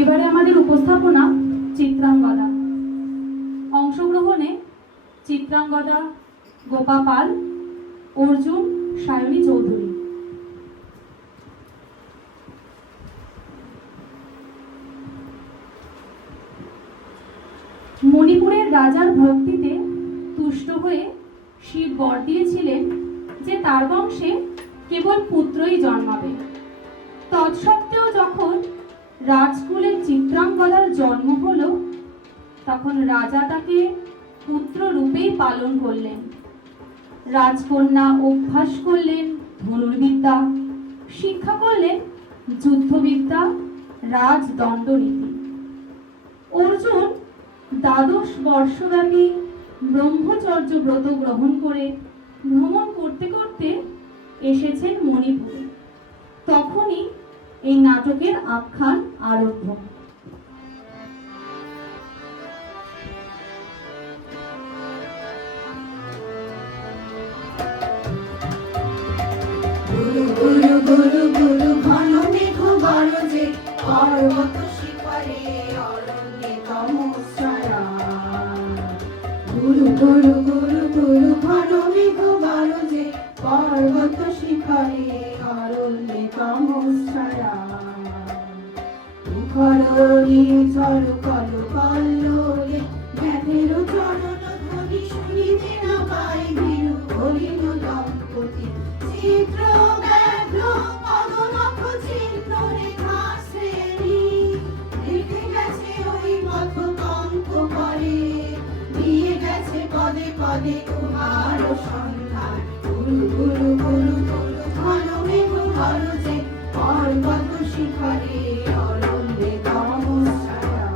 এবারে আমাদের উপস্থাপনা চিত্রাঙ্গদা। অংশগ্রহণে চিত্রাঙ্গদা গোপা পাল, অর্জুন সায়নী চৌধুরী। মণিপুরের রাজার ভক্তিতে তুষ্ট হয়ে শিব বর দিয়েছিলেন যে তার বংশে কেবল পুত্রই জন্মাবে। তৎসত্ত্বেও যখন রাজকুলে চিত্রাঙ্গদার জন্ম হলো, তখন রাজা তাকে পুত্র রূপেই পালন করলেন। রাজকন্যা অভ্যাস করলেন ধনুর্বিদ্যা, শিক্ষা করলেন যুদ্ধবিদ্যা, রাজদণ্ডনীতি। অর্জুন দ্বাদশ বর্ষব্যাপী ব্রহ্মচর্য ব্রত গ্রহণ করে ভ্রমণ করতে করতে এসেছেন মণিপুরে। তখনই এই নাটকের আখ্যান আরম্ভ। গুরু গুরু গুরু গুরু ঘন মেঘ গরজে, পর্বত শিখরে অরণ্যে তমস্বরা। গুরু গুরু গুরু গুরু ঘন মেঘ গরজে, পর্বত শিখরে অরণ্যে তমস্বরা। তুখরণী ঝড় কল কল্লোলে, ব্যাধের চরণ ধ্বনি শুনিতে না পাই ভীরু হরিণ দম্পতি। চিত্র ব্যাঘ্র পদনখ চিহ্ন রেখা শ্রেণী, রেখে গেছে ওই পথ কঙ্ক করে, দিয়ে গেছে পদে পদে উহার সন্ধান। গুরু গুরু গুরু গুরু ঘন মেঘ গরজে, পর্বত শিখরে অরণ্যে তমস্বরা।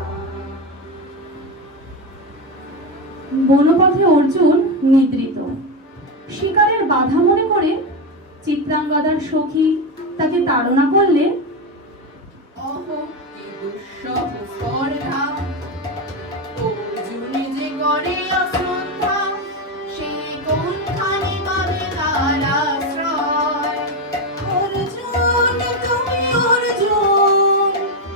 বনপথে অর্জুন নিদ্রিত। শিকারের বাধা মনে করে চিত্রাঙ্গদার সখী তাকে তাড়না করলে, অহং কি দুঃসহ স্পর্ধা, অর্জুন যে করে অশ্রদ্ধা, সে কোনখানি পাবে তার আশ্রয়। অর্জুন তুমি অর্জুন,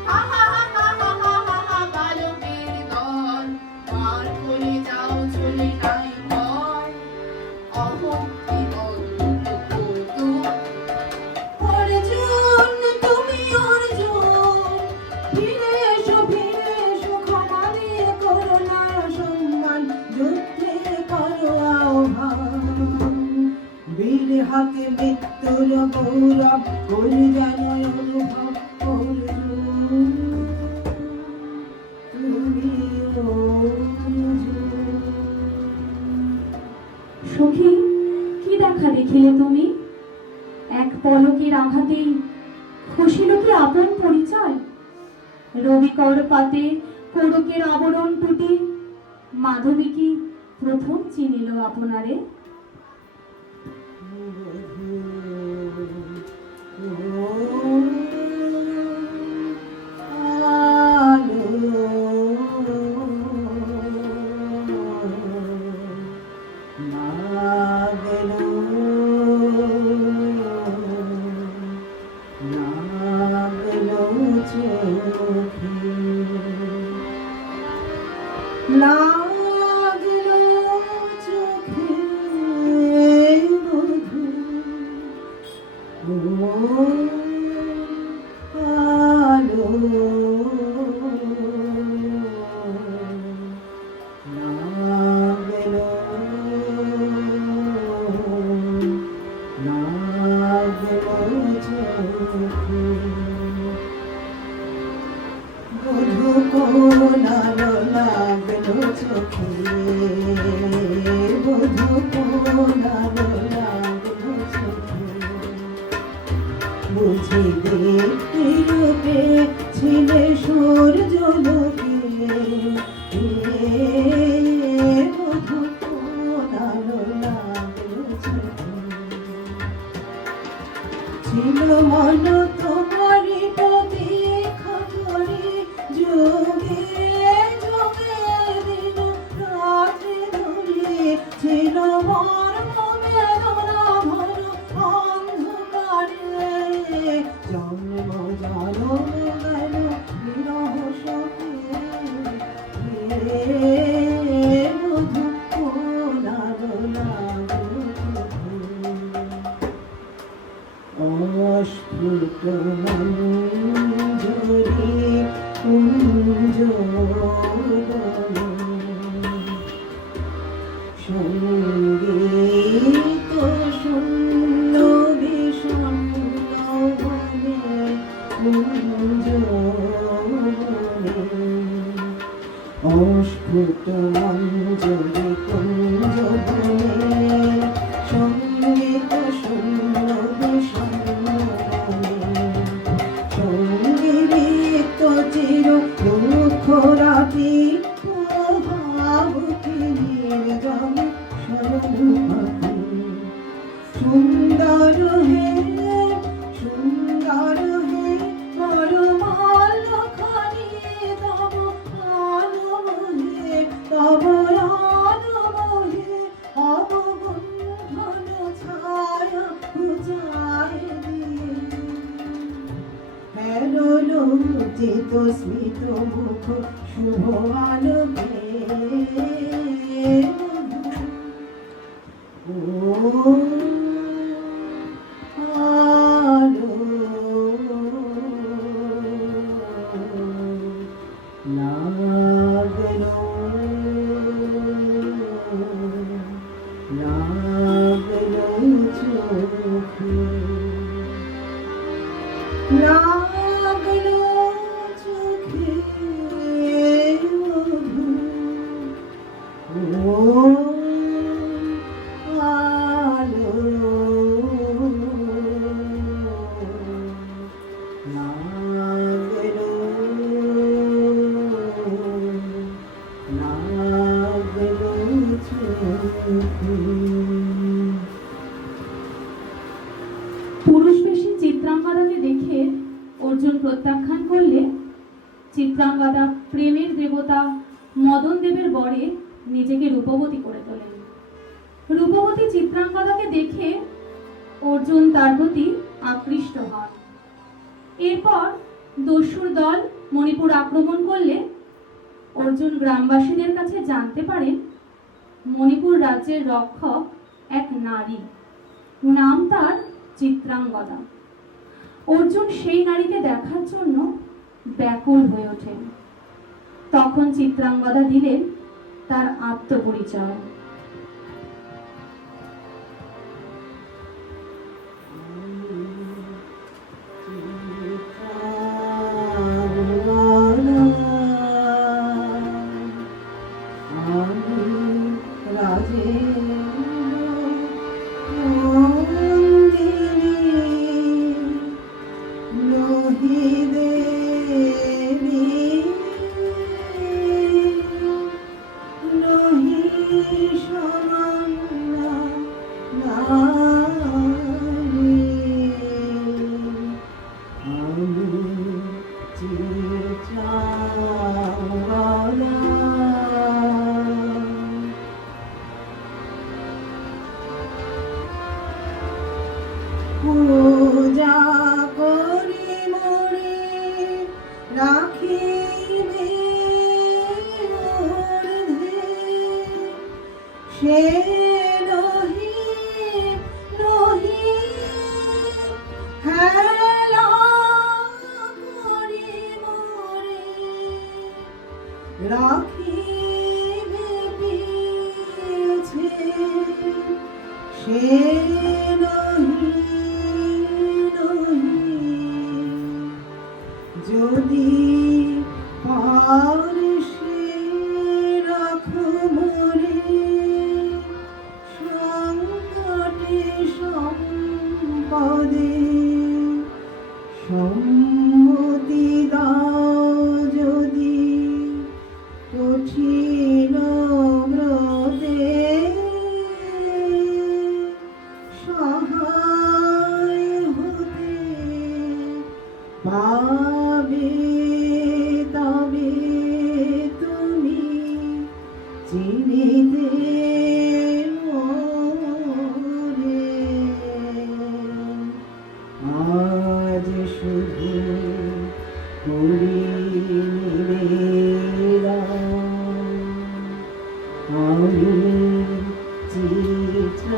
হা হা হা হা হা হা হা হা, বালকের দল, মার করে যাও চলে নাই ভয়। অহং কি অদ্ভুত কৌতুক, অর্জুন তুমি অর্জুন, ফিরে এসো ক্ষমা দিয়ে করুণার সম্মান, যুদ্ধে করো আহ্বান। বীর হাতে মৃত্যুর গৌরব করি যেন অনুভব। অর্জুন তুমি অর্জুন। সখী কি দেখা দেখিলে তুমি? এক পলকের আঘাতেই খসিল কি আপন পরিচয়? রবিকর পাতে কোরকের আবরণ টুটি, মাধবী কি প্রথম চিনিল আপনারে? লাগলো চোখে বধূ, আলো লাগলো, লাগলো চোখে। বধূ কোন আলো লাগলো চোখে, বধূ কোন আলো লাগলো চোখে। বুঝি দেখতে রূপে ছিলে সূর্যলোকে, বধূ কোন আলো লাগলো চোখে। ছিল মন তোমারি প্রতি খবরে, যোগে যোগে দিন রাত্রি ধরে ছিল মর্ম বেদনা ভর অন্ধকারে। জন্ম জন্ম গেল বিরহ অস্ফুট মঞ্জরি কুঞ্জবনে সঙ্গীত শূন্য বিষণ্ণ বনে কুঞ্জবনে অস্ফুট মঞ্জরি কুঞ্জবনে সঙ্গীত শূন্য বিষণ্ণ বনে সঙ্গীত চির দুঃখ রাতি ভাবুকি নির্জন সরলপাতি সুন্দর হে পরমাল খানি তব আলমহে তব আলমহে অবগুণ্ঠন ছায়া পূজায় দিয়ে হেরলোচিত স্মিত মুখ শুভ আলোকে ও আলো লাগলো চোখে লাগলো চোখে মধু ও আলো লাগলো চোখে পুরুষবেশী চিত্রাঙ্গদাকে দেখে অর্জুন প্রত্যাখ্যান করলে চিত্রাঙ্গদা প্রেমের দেবতা মদন দেবের বরে নিজেকে রূপবতী করে তোলেন। রূপবতী চিত্রাঙ্গদাকে দেখে অর্জুন তার প্রতি আকৃষ্ট হন। এরপর দস্যুর দল মণিপুর আক্রমণ করলে অর্জুন গ্রামবাসীদের কাছে জানতে পারেন মণিপুর রাজ্যের রক্ষক এক নারী, নাম তার চিত্রাঙ্গদা। অর্জুন সেই নারীকে দেখার জন্য ব্যাকুল হয়ে ওঠেন। তখন চিত্রাঙ্গদা দিলেন তার আত্মপরিচয়। পূজা করি মরে রাখিবে ঊর্ধ্বে সে নহি নহি হেলা করি মরে রাখিবে পিছে সে নহি যদি পারসে রাখো মরে সংকটে সম্পদে সম্মতি দাও যদি কঠিন ব্রতে সহায় হতে পাবে তবে তুমি চিনিতে মোরে আজ শুধু করি আমি চিত্রাঙ্গদা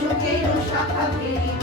অশোকের শাখা ফেরি